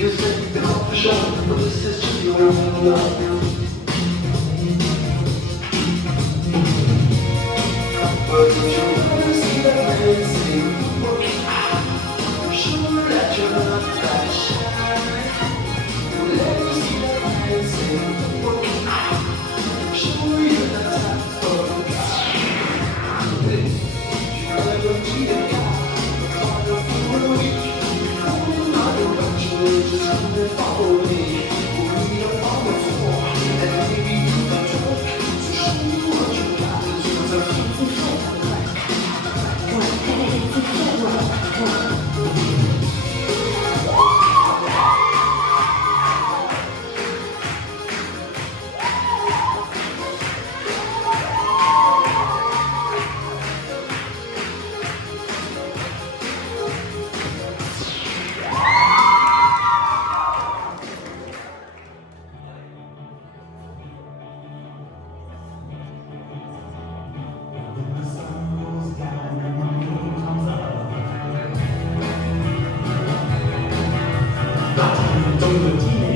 You think you're off the show, but this is just your own love. But don't you ever see that man sing? Sure that you're not that shy. Let me see that man sing. Sure you're the type of guy. You never be the guy. Part of the week. Just come and follow me. We are on the floor, and maybe you can talk. So show me what you got. It's a Don't